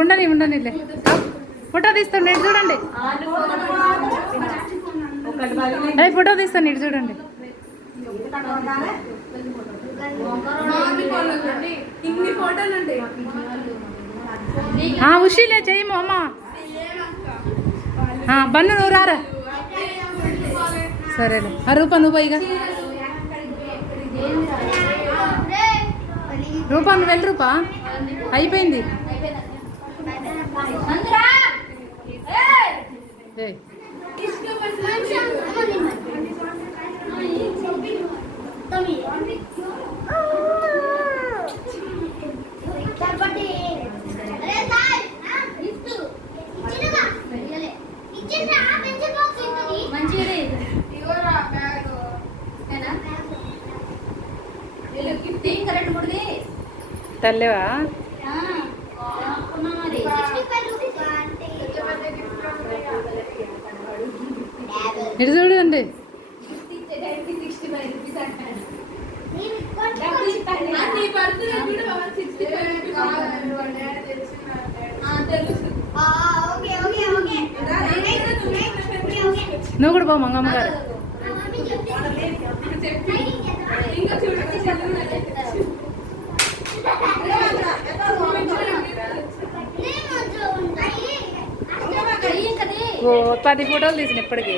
ఉండని ఉండనిలే ఫోటో తీస్తాను ఇటు చూడండి ఫోటో తీస్తాను ఇటు చూడండి ఉషిలే చెయ్యము అమ్మ బన్ను నువ్వు రారా సరేలే రూపా నువ్వు ఇక రూపా నువ్వు వెళ్ళి రూపా అయిపోయింది తల్లేవా ఇటు చూడండి నువ్వు కూడా పో మంగమ్మ గారు ఓ 10 ఫోటోలు తీసిన ఇప్పటికి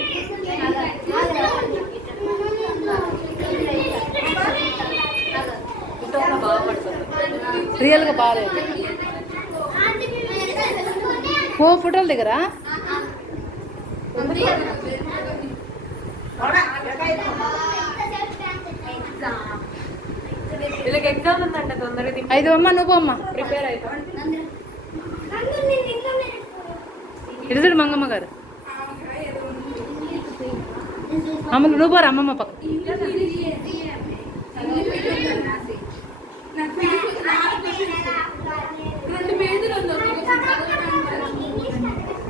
రియల్గా బాగాలేదు ఓ ఫోటోలు దగ్గర వీళ్ళకి ఎగ్జామ్ ఉందంట తొందరగా 5 అమ్మ నువ్వు అమ్మ ప్రిపేర్ అవుతాం ఇడుదుడు మంగమ్మ గారు అమ్మ నువ్వు పోరా అమ్మమ్మ పక్క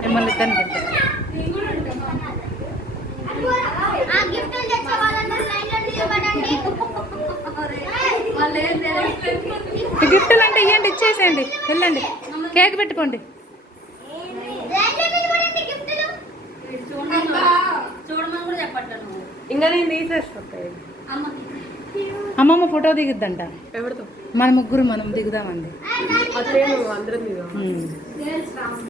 మిమ్మల్ని ఇద్దరిని గిఫ్ట్లు అంటే ఇవ్వండి ఇచ్చేసేయండి వెళ్ళండి కేక్ పెట్టుకోండి ఇంకా నేను తీసేస్తాను అమ్మమ్మ ఫోటో దిగుద్దంట ఎవరితో మన ముగ్గురు మనం దిగుదామండి అందరం దిగుదాం